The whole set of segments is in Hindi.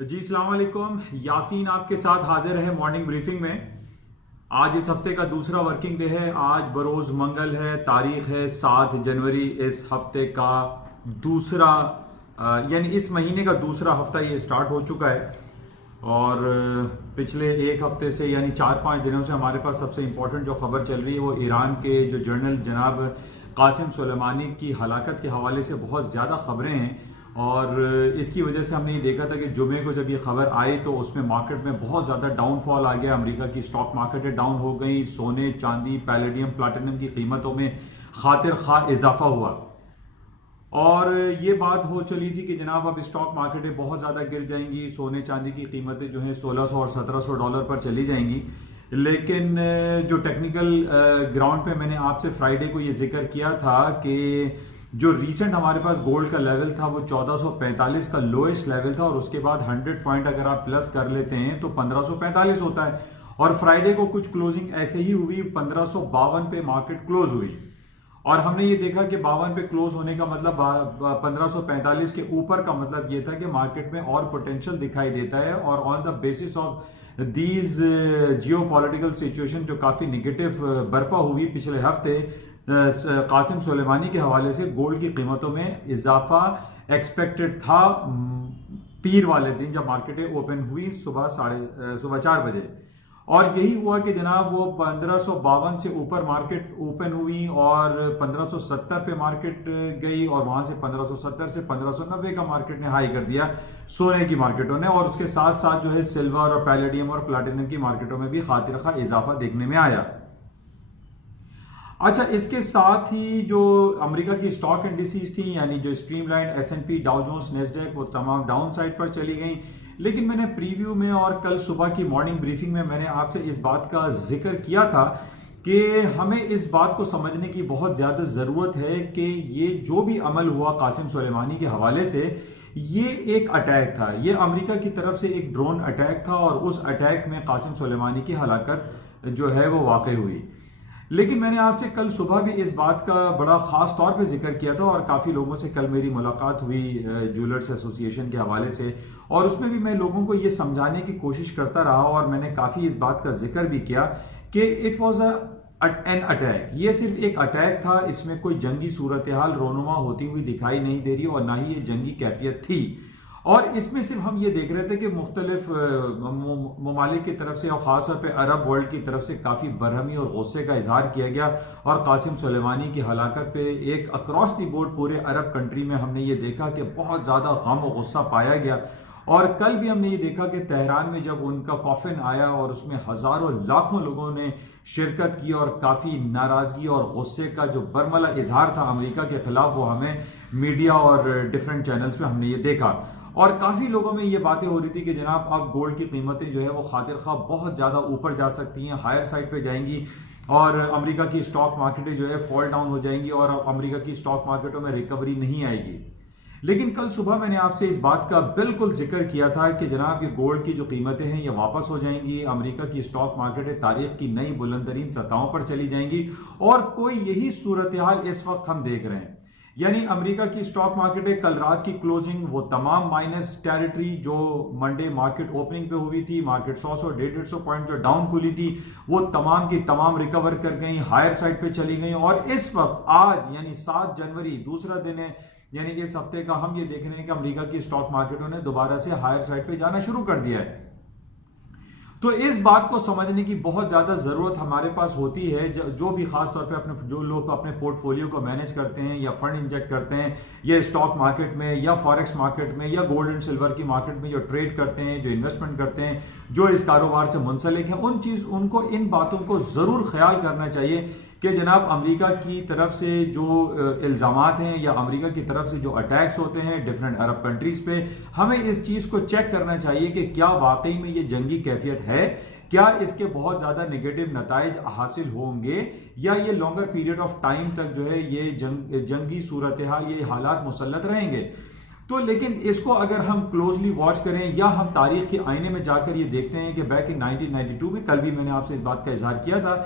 जी अस्सलाम वालेकुम। यासीन आपके साथ हाजिर है मॉर्निंग ब्रीफिंग में। आज इस हफ्ते का दूसरा वर्किंग डे है। आज बरोज मंगल है, तारीख है 7 जनवरी। इस हफ्ते का दूसरा यानी इस महीने का दूसरा हफ्ता ये स्टार्ट हो चुका है और पिछले एक हफ्ते से यानी 4-5 दिनों से हमारे पास सबसे इंपॉर्टेंट जो खबर चल रही है वो ईरान के जो जनरल जनाब कासिम सुलेमानी की हलाकत के हवाले से बहुत ज़्यादा खबरें हैं और इसकी वजह से हमने ये देखा था कि जुमे को जब ये खबर आई तो उसमें मार्केट में बहुत ज़्यादा डाउनफॉल आ गया। अमेरिका की स्टॉक मार्केटें डाउन हो गई। सोने, चांदी, पैलेडियम, प्लैटिनम की कीमतों में खातिर खा इजाफा हुआ और ये बात हो चली थी कि जनाब अब स्टॉक मार्केटें बहुत ज़्यादा गिर जाएंगी। सोने चांदी की कीमतें जो है 1600 और 1700 डॉलर पर चली जाएंगी। लेकिन जो टेक्निकल ग्राउंड पे मैंने आपसे फ्राइडे को ये जिक्र किया था कि जो रीसेंट हमारे पास गोल्ड का लेवल था वो 1445 का लोएस्ट लेवल था और उसके बाद 100 पॉइंट अगर आप प्लस कर लेते हैं तो 1545 होता है और फ्राइडे को कुछ क्लोजिंग ऐसे ही हुई। 1552 पे मार्केट क्लोज हुई और हमने ये देखा कि 52 पे क्लोज होने का मतलब 1545 के ऊपर का मतलब ये था कि मार्केट में और पोटेंशियल दिखाई देता है और on the basis of these Jio political situation जो काफी निगेटिव बर्पा हुई पिछले हफ्ते, कासिम सुलेमानी के हवाले से गोल्ड की कीमतों में इजाफा एक्सपेक्टेड था पीर वाले दिन जब मार्केटें ओपन हुई सुबह 4 बजे और यही हुआ कि जनाब वो 1552 से ऊपर मार्केट ओपन हुई और 1570 पे मार्केट गई और वहां से 1570 से 1590 का मार्केट ने हाई कर दिया सोने की मार्केटों ने और उसके साथ साथ जो है सिल्वर और पैलेडियम और प्लैटिनम की मार्केटों में भी खातिर खा इजाफा देखने में आया। अच्छा, इसके साथ ही जो अमेरिका की स्टॉक इंडिसेस थी यानी जो streamline, S&P, Dow Jones, Nasdaq वो तमाम डाउन साइड पर चली गई। लेकिन मैंने प्रीव्यू में और कल सुबह की मॉर्निंग ब्रीफिंग में मैंने आपसे इस बात का जिक्र किया था कि हमें इस बात को समझने की बहुत ज्यादा जरूरत है कि ये जो भी अमल हुआ कासिम सुलेमानी के हवाले से ये एक अटैक था। ये अमेरिका की तरफ से एक ड्रोन अटैक था और उस अटैक में कासिम सुलेमानी की हलाकत जो है वो वाकई हुई। लेकिन मैंने आपसे कल सुबह भी इस बात का बड़ा खास तौर पे जिक्र किया था और काफी लोगों से कल मेरी मुलाकात हुई ज्वेलर्स एसोसिएशन के हवाले से और उसमें भी मैं लोगों को ये समझाने की कोशिश करता रहा और मैंने काफी इस बात का जिक्र भी किया कि इट वॉज एन अटैक। ये सिर्फ एक अटैक था, इसमें कोई जंगी सूरत हाल रोनुमा होती हुई दिखाई नहीं दे रही और ना ही ये जंगी कैफियत थी और इसमें सिर्फ हम ये देख रहे थे कि मुख्तलिफ ममालिक की तरफ से और खासतौर पर अरब वर्ल्ड की तरफ से काफ़ी बरहमी और गुस्से का इजहार किया गया और कासिम सुलेमानी की हलाकत पे एक अक्रॉस द बोर्ड पूरे अरब कंट्री में हमने ये देखा कि बहुत ज़्यादा गम और गुस्सा पाया गया। और कल भी हमने ये देखा कि तेहरान में जब उनका कॉफिन आया और उसमें हजारों लाखों लोगों ने शिरकत की और काफ़ी नाराज़गी और गुस्से का जो बरमला इजहार था अमेरिका के खिलाफ वो हमें मीडिया और डिफरेंट चैनल्स पे हमने ये देखा और काफी लोगों में ये बातें हो रही थी कि जनाब अब गोल्ड की कीमतें जो है वो खातिर खा बहुत ज्यादा ऊपर जा सकती हैं, हायर साइड पे जाएंगी और अमेरिका की स्टॉक मार्केटें जो है फॉल डाउन हो जाएंगी और अमेरिका की स्टॉक मार्केटों में रिकवरी नहीं आएगी। लेकिन कल सुबह मैंने आपसे इस बात का बिल्कुल जिक्र किया था कि जनाब ये गोल्ड की जो कीमतें हैं ये वापस हो जाएंगी, अमेरिका की स्टॉक मार्केटें तारीख की नई बुलंदतरीन सतहों पर चली जाएंगी और कोई यही सूरत हाल इस वक्त हम देख रहे हैं। यानी अमेरिका की स्टॉक मार्केटें कल रात की क्लोजिंग वो तमाम माइनस टेरिटरी जो मंडे मार्केट ओपनिंग पे हुई थी, मार्केट 100-150 पॉइंट जो डाउन खुली थी वो तमाम की तमाम रिकवर कर गई, हायर साइड पे चली गई और इस वक्त आज यानी 7 जनवरी दूसरा दिन है यानी इस हफ्ते का हम ये देख रहे हैं कि अमेरिका की स्टॉक मार्केटों ने दोबारा से हायर साइड पे जाना शुरू कर दिया है। तो इस बात को समझने की बहुत ज्यादा जरूरत हमारे पास होती है। जो भी खास तौर पे जो लोग अपने पोर्टफोलियो को मैनेज करते हैं या फंड इंजेक्ट करते हैं या स्टॉक मार्केट में या फॉरेक्स मार्केट में या गोल्ड एंड सिल्वर की मार्केट में जो ट्रेड करते हैं, जो इन्वेस्टमेंट करते हैं, जो इस कारोबार से मुंसलिक है, उनको इन बातों को जरूर ख्याल करना चाहिए कि जनाब अमेरिका की तरफ से जो इल्जामात हैं या अमेरिका की तरफ से जो अटैक्स होते हैं डिफरेंट अरब कंट्रीज पे, हमें इस चीज को चेक करना चाहिए कि क्या वाकई में ये जंगी कैफियत है, क्या इसके बहुत ज्यादा नेगेटिव नताइज हासिल होंगे या ये लॉन्गर पीरियड ऑफ टाइम तक जो है ये जंगी सूरत हाल, ये हालात मुसल्लत रहेंगे। तो लेकिन इसको अगर हम क्लोजली वॉच करें या हम तारीख के आईने में जाकर ये देखते हैं कि बैक इन 1992 में, कल भी मैंने आपसे इस बात का इजहार किया था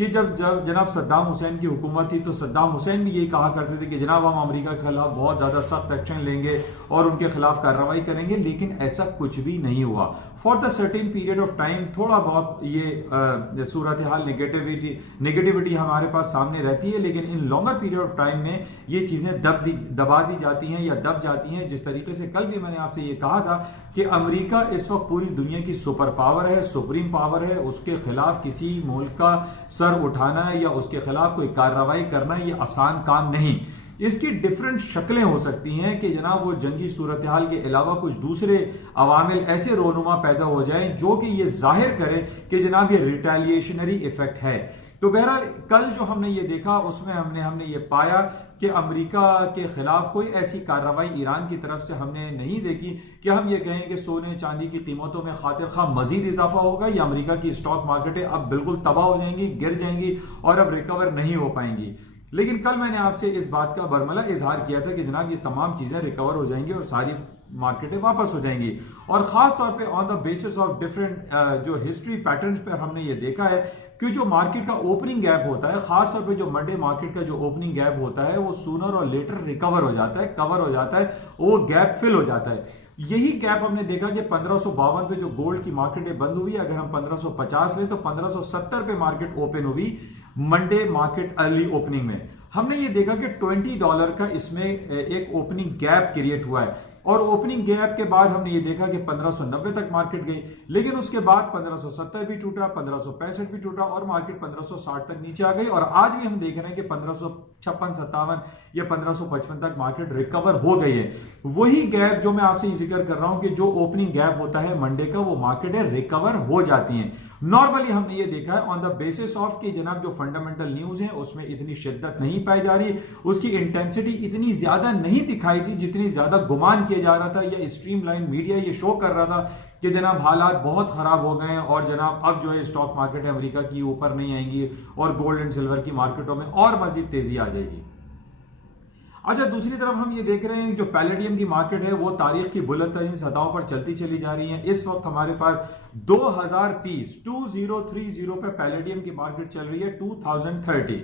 कि जब जब जनाब सद्दाम हुसैन की हुकूमत थी तो सद्दाम हुसैन भी यही कहा करते थे कि जनाब हम अमेरिका के खिलाफ बहुत ज़्यादा सख्त एक्शन लेंगे और उनके खिलाफ कार्रवाई करेंगे, लेकिन ऐसा कुछ भी नहीं हुआ। For the certain period of time थोड़ा बहुत ये सूरत हाल नेगेटिविटी हमारे पास सामने रहती है, लेकिन इन लॉन्गर पीरियड ऑफ टाइम में ये चीज़ें दबा दी जाती हैं या दब जाती हैं। जिस तरीके से कल भी मैंने आपसे ये कहा था कि अमेरिका इस वक्त पूरी दुनिया की सुपर पावर है, सुप्रीम पावर है, उसके खिलाफ किसी मुल्क का सर उठाना है या उसके खिलाफ कोई कार्रवाई करना ये आसान काम नहीं। इसकी डिफरेंट शक्लें हो सकती हैं कि जनाब वो जंगी सूरत हाल के अलावा कुछ दूसरे अवामिल ऐसे रोनुमा पैदा हो जाएं जो कि ये जाहिर करे कि जनाब ये रिटेलिएशनरी इफेक्ट है। तो बहरहाल कल जो हमने ये देखा उसमें हमने ये पाया कि अमेरिका के खिलाफ कोई ऐसी कार्रवाई ईरान की तरफ से हमने नहीं देखी कि हम ये कहें कि सोने चांदी की कीमतों में खातिर खा मजीद इजाफा होगा या अमेरिका की स्टॉक मार्केटें अब बिल्कुल तबाह हो जाएंगी, गिर जाएंगी और अब रिकवर नहीं हो पाएंगी। लेकिन कल मैंने आपसे इस बात का बरमला इजहार किया था कि जनाब ये तमाम चीजें रिकवर हो जाएंगी और सारी मार्केटें वापस हो जाएंगी। और खास तौर पे on the basis of different जो हिस्ट्री पैटर्न्स पे हमने ये देखा है कि जो मार्केट का ओपनिंग गैप होता है, खास तौर पे जो मंडे मार्केट का जो ओपनिंग गैप होता है वो सूनर और लेटर रिकवर हो जाता है, कवर हो जाता है, वो गैप फिल हो जाता है। यही गैप हमने देखा कि 1552 पे जो गोल्ड की मार्केटें बंद हुई, अगर हम 1550 लें तो 1570 पे मार्केट ओपन हुई मंडे मार्केट अर्ली ओपनिंग में। हमने ये देखा कि $20 का इसमें एक ओपनिंग गैप क्रिएट हुआ है और ओपनिंग गैप के बाद हमने ये देखा कि 1590 तक मार्केट गई, लेकिन उसके बाद 1570 भी टूटा, 1565 भी टूटा और मार्केट 1560 तक नीचे आ गई। और आज भी हम देख रहे हैं कि 1556-57 या 1555 तक मार्केट रिकवर हो गई है। वही गैप जो मैं आपसे जिक्र कर रहा हूं कि जो ओपनिंग गैप होता है मंडे का, वो मार्केटें रिकवर हो जाती हैं। नॉर्मली हमने ये देखा है ऑन द बेसिस ऑफ कि जनाब जो फंडामेंटल न्यूज है उसमें इतनी शिद्दत नहीं पाई जा रही, उसकी इंटेंसिटी इतनी ज्यादा नहीं दिखाई थी जितनी ज्यादा गुमान किया जा रहा था या स्ट्रीमलाइन मीडिया ये शो कर रहा था कि जनाब हालात बहुत खराब हो गए हैं और जनाब अब जो है स्टॉक मार्केट अमेरिका की ऊपर नहीं आएंगी और गोल्ड एंड सिल्वर की मार्केटों में और मजीद तेजी आ जाएगी। अच्छा, दूसरी तरफ हम ये देख रहे हैं जो पैलेडियम की मार्केट है वो तारीख की बुलंद तरीन सतहों पर चलती चली जा रही है। इस वक्त हमारे पास 2030 पे पैलेडियम की मार्केट चल रही है 2030।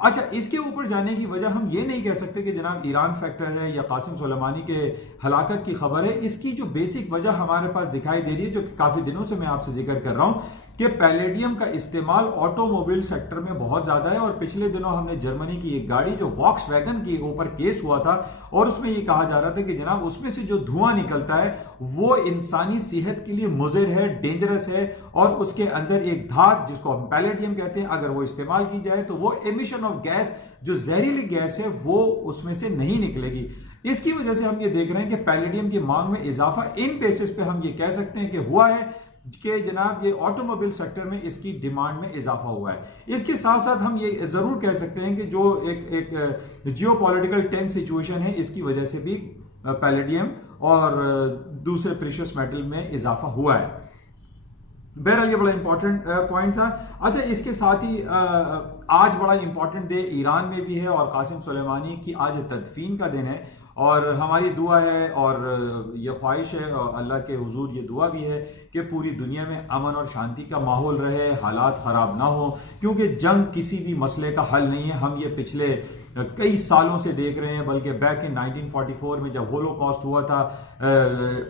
अच्छा, इसके ऊपर जाने की वजह हम ये नहीं कह सकते कि जनाब ईरान फैक्टर है या कासिम सुलेमानी के हलाकत की खबर है। इसकी जो बेसिक वजह हमारे पास दिखाई दे रही है, जो काफी दिनों से मैं आपसे जिक्र कर रहा हूं कि पैलेडियम का इस्तेमाल ऑटोमोबाइल सेक्टर में बहुत ज्यादा है। और पिछले दिनों हमने जर्मनी की एक गाड़ी जो वॉक्सवैगन के ऊपर केस हुआ था और उसमें यह कहा जा रहा था कि जनाब उसमें से जो धुआं निकलता है वो इंसानी सेहत के लिए मुज़िर है, डेंजरस है और उसके अंदर एक धात जिसको हम पैलेडियम कहते हैं, अगर वो इस्तेमाल की जाए तो वो एमिशन ऑफ गैस, जो जहरीली गैस है, वो उसमें से नहीं निकलेगी। इसकी वजह से हम ये देख रहे हैं कि पैलेडियम की मांग में इजाफा इन बेसिस पे हम ये कह सकते हैं कि हुआ है कि जनाब ये ऑटोमोबाइल सेक्टर में इसकी डिमांड में इजाफा हुआ है। इसके साथ साथ हम ये जरूर कह सकते हैं कि जो एक जियोपॉलिटिकल टेंस सिचुएशन है इसकी वजह से भी पैलेडियम और दूसरे प्रेशियस मेटल में इजाफा हुआ है। बहरहाल ये बड़ा इंपॉर्टेंट पॉइंट था। अच्छा, इसके साथ ही आज बड़ा इंपॉर्टेंट डे ईरान में भी है और कासिम सुलेमानी की आज तदफीन का दिन है और हमारी दुआ है और ये ख्वाहिश है और अल्लाह के हुजूर ये दुआ भी है कि पूरी दुनिया में अमन और शांति का माहौल रहे, हालात ख़राब ना हो, क्योंकि जंग किसी भी मसले का हल नहीं है। हम ये पिछले कई सालों से देख रहे हैं, बल्कि बैक इन 1944 में जब होलोकॉस्ट हुआ था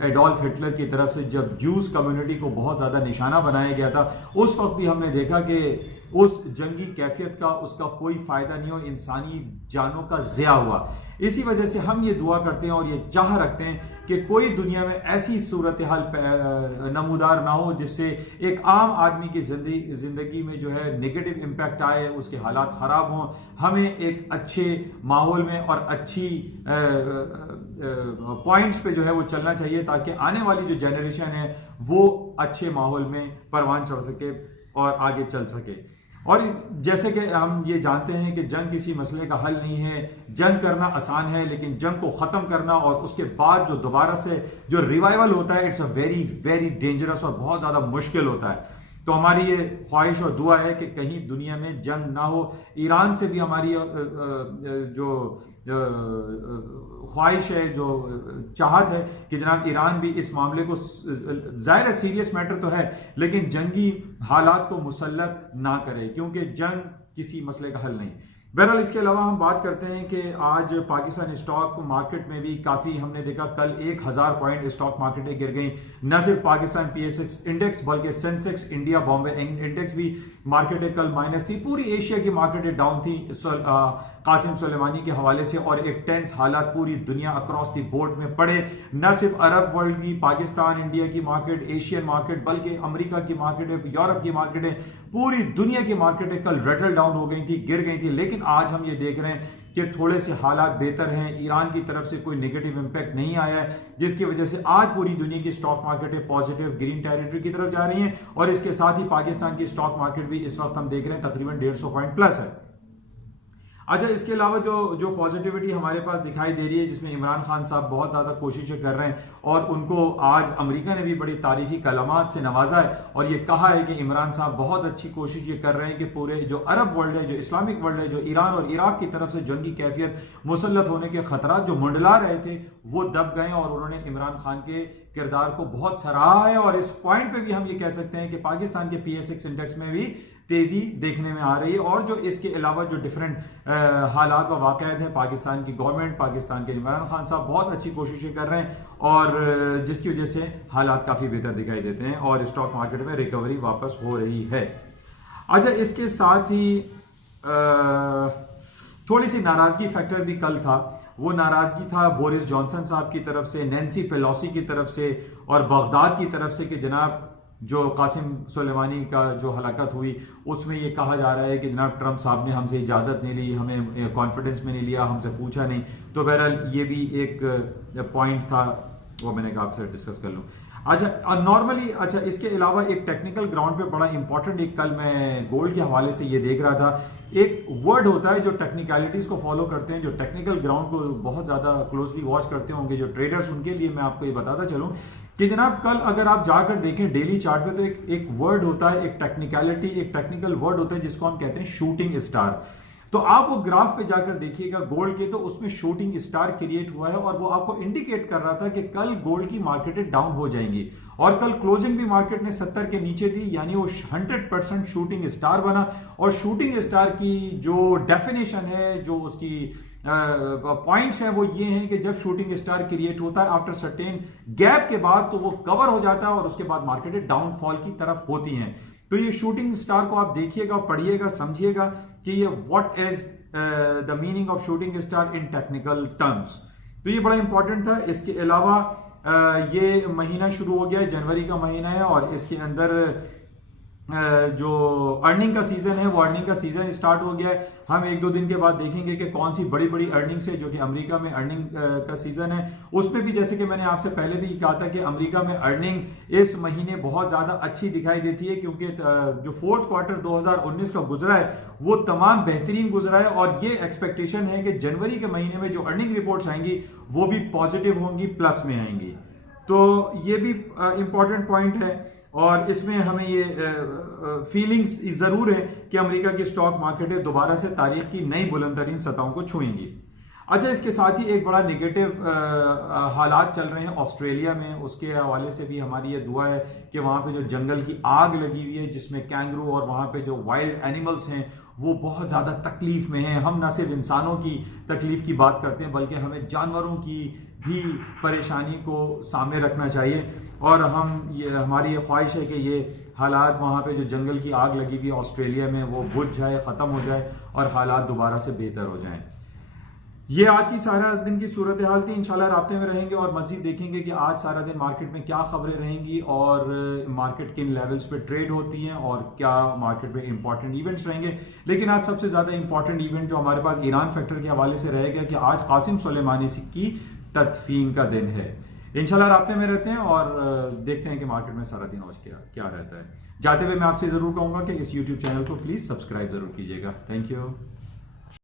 एडोल्फ हिटलर की तरफ से, जब ज्यूज कम्युनिटी को बहुत ज़्यादा निशाना बनाया गया था, उस वक्त भी हमने देखा कि उस जंगी कैफियत का उसका कोई फायदा नहीं हो, इंसानी जानों का ज़िया हुआ। इसी वजह से हम ये दुआ करते हैं और ये चाह रखते हैं कि कोई दुनिया में ऐसी सूरत हाल नमूदार ना हो जिससे एक आम आदमी की जिंदगी में जो है नेगेटिव इम्पैक्ट आए, उसके हालात ख़राब हों। हमें एक अच्छे माहौल में और अच्छी पॉइंट्स पे जो है वो चलना चाहिए ताकि आने वाली जो जनरेशन है वो अच्छे माहौल में परवान चढ़ सके और आगे चल सके। और जैसे कि हम ये जानते हैं कि जंग किसी मसले का हल नहीं है, जंग करना आसान है लेकिन जंग को ख़त्म करना और उसके बाद जो दोबारा से जो रिवाइवल होता है, it's a very very dangerous और बहुत ज़्यादा मुश्किल होता है। तो हमारी ये ख्वाहिश और दुआ है कि कहीं दुनिया में जंग ना हो। ईरान से भी हमारी जो ख्वाहिश है, जो चाहत है कि जनाब ईरान भी इस मामले को, जाहिर है सीरियस मैटर तो है, लेकिन जंगी हालात को मुसल्लत ना करे, क्योंकि जंग किसी मसले का हल नहीं। बहरहाल इसके अलावा हम बात करते हैं कि आज पाकिस्तान स्टॉक मार्केट में भी काफ़ी हमने देखा, कल 1000 पॉइंट स्टॉक मार्केटें गिर गई। न सिर्फ पाकिस्तान PSX इंडेक्स बल्कि सेंसेक्स इंडिया बॉम्बे इंडेक्स भी मार्केटें कल माइनस थी। पूरी एशिया की मार्केटें डाउन थी कासिम सुलेमानी के हवाले से, और एक टेंस हालात पूरी दुनिया अक्रॉस द बोर्ड में पड़े। न सिर्फ अरब वर्ल्ड की, पाकिस्तान, इंडिया की मार्केट, एशियन मार्केट, बल्कि अमेरिका की मार्केटें, यूरोप की मार्केटें, पूरी दुनिया की मार्केटें कल रटल डाउन हो गई थी, गिर गई थी। लेकिन आज हम ये देख रहे हैं कि थोड़े से हालात बेहतर हैं। ईरान की तरफ से कोई नेगेटिव इंपैक्ट नहीं आया है, जिसकी वजह से आज पूरी दुनिया की स्टॉक मार्केटें पॉजिटिव ग्रीन टेरिटरी की तरफ जा रही हैं। और इसके साथ ही पाकिस्तान की स्टॉक मार्केट भी इस वक्त हम देख रहे हैं तकरीबन 150 पॉइंट प्लस है। अच्छा, इसके अलावा जो पॉजिटिविटी हमारे पास दिखाई दे रही है, जिसमें इमरान खान साहब बहुत ज़्यादा कोशिशें कर रहे हैं और उनको आज अमेरिका ने भी बड़ी तारीफी कलामात से नवाजा है और ये कहा है कि इमरान साहब बहुत अच्छी कोशिश ये कर रहे हैं कि पूरे जो अरब वर्ल्ड है, जो इस्लामिक वर्ल्ड है, जो ईरान और इराक की तरफ से जंगी कैफियत मुसल्लत होने के खतरात जो मंडला रहे थे वो दब गए, और उन्होंने इमरान खान के किरदार को बहुत सराहा है। और इस पॉइंट पे भी हम ये कह सकते हैं कि पाकिस्तान के PSX इंडेक्स में भी तेजी देखने में आ रही है। और जो इसके अलावा जो डिफरेंट हालात व वाक़यात हैं, पाकिस्तान की गवर्नमेंट, पाकिस्तान के इमरान खान साहब बहुत अच्छी कोशिशें कर रहे हैं, और जिसकी वजह से हालात काफ़ी बेहतर दिखाई देते हैं और स्टॉक मार्केट में रिकवरी वापस हो रही है। अच्छा, इसके साथ ही थोड़ी सी नाराज़गी फैक्टर भी कल था। वो नाराज़गी था बोरिस जॉनसन साहब की तरफ से, नैन्सी पेलोसी की तरफ से और बगदाद की तरफ से कि जनाब जो कासिम सुलेमानी का जो हलाकत हुई उसमें ये कहा जा रहा है कि जनाब ट्रंप साहब ने हमसे इजाज़त नहीं ली, हमें कॉन्फिडेंस में नहीं लिया, हमसे पूछा नहीं। तो बहरहाल ये भी एक पॉइंट था, वो मैंने कहा आपसे डिस्कस कर लूँ। अच्छा, नॉर्मली अच्छा इसके अलावा एक टेक्निकल ग्राउंड पे बड़ा इंपॉर्टेंट, एक कल मैं गोल्ड के हवाले से ये देख रहा था, एक वर्ड होता है जो टेक्निकलिटीज को फॉलो करते हैं, जो टेक्निकल ग्राउंड को बहुत ज़्यादा क्लोजली वॉच करते होंगे जो ट्रेडर्स, उनके लिए मैं आपको ये बताता चलूँ कि जनाब कल अगर आप जाकर देखें डेली चार्ट पे तो एक वर्ड होता है, एक टेक्निकलिटी, एक टेक्निकल वर्ड होता है जिसको हम कहते हैं शूटिंग स्टार। तो आप वो ग्राफ पे जाकर देखिएगा गोल्ड के, तो उसमें शूटिंग स्टार क्रिएट हुआ है और वो आपको इंडिकेट कर रहा था कि कल गोल्ड की मार्केटें डाउन हो जाएंगी। और कल क्लोजिंग भी मार्केट ने 70 के नीचे दी, यानी वो 100% शूटिंग स्टार बना। और शूटिंग स्टार की जो डेफिनेशन है, जो उसकी पॉइंट्स हैं, वो ये हैं कि जब शूटिंग स्टार क्रिएट होता है आफ्टर सर्टेन गैप के बाद तो वो कवर हो जाता है और उसके बाद मार्केटें डाउनफॉल की तरफ होती हैं। तो ये शूटिंग स्टार को आप देखिएगा, पढ़िएगा, समझिएगा कि ये what is the meaning of shooting star in technical terms. तो ये बड़ा इंपॉर्टेंट था। इसके अलावा ये महीना शुरू हो गया है, जनवरी का महीना है, और इसके अंदर जो अर्निंग का सीजन है वो अर्निंग का सीजन स्टार्ट हो गया है। हम 1-2 दिन के बाद देखेंगे कि कौन सी बड़ी बड़ी अर्निंग्स है, जो कि अमेरिका में अर्निंग का सीजन है। उसमें भी जैसे कि मैंने आपसे पहले भी कहा था कि अमेरिका में अर्निंग इस महीने बहुत ज्यादा अच्छी दिखाई देती है, क्योंकि जो फोर्थ क्वार्टर 2019 का गुजरा है वो तमाम बेहतरीन गुजरा है। और ये एक्सपेक्टेशन है कि जनवरी के महीने में जो अर्निंग रिपोर्ट्स आएंगी वो भी पॉजिटिव होंगी, प्लस में आएंगी। तो ये भी इंपॉर्टेंट पॉइंट है। और इसमें हमें ये फीलिंग्स जरूर है कि अमेरिका की स्टॉक मार्केटें दोबारा से तारीख की नई बुलंदतरीन सतहों को छुएंगी। अच्छा, इसके साथ ही एक बड़ा नेगेटिव हालात चल रहे हैं ऑस्ट्रेलिया में, उसके हवाले से भी हमारी ये दुआ है कि वहाँ पे जो जंगल की आग लगी हुई है, जिसमें कैंगरू और वहाँ पे जो वाइल्ड एनिमल्स हैं वो बहुत ज़्यादा तकलीफ में हैं। हम ना सिर्फ इंसानों की तकलीफ की बात करते हैं, बल्कि हमें जानवरों की भी परेशानी को सामने रखना चाहिए। और हमारी ये ख्वाहिश है कि ये हालात वहाँ पे जो जंगल की आग लगी हुई है ऑस्ट्रेलिया में वो बुझ जाए, ख़त्म हो जाए और हालात दोबारा से बेहतर हो जाएं। ये आज की सारा दिन की सूरत हाल थी। इंशाल्लाह राब्ते में रहेंगे और मज़ीद देखेंगे कि आज सारा दिन मार्केट में क्या खबरें रहेंगी और मार्केट किन लेवल्स पे ट्रेड होती हैं और क्या मार्केट में इंपॉर्टेंट इवेंट्स रहेंगे। लेकिन आज सबसे ज़्यादा इंपॉर्टेंट इवेंट जो हमारे पास ईरान फैक्टर के हवाले से रहेगा कि आज कासिम सुलेमानी की तदफीन का दिन है। इंशाल्लाह राब्ते में रहते हैं और देखते हैं कि मार्केट में सारा दिन आज क्या रहता है। जाते हुए मैं आपसे ज़रूर कहूँगा कि इस यूट्यूब चैनल को प्लीज़ सब्सक्राइब ज़रूर कीजिएगा। Thank you.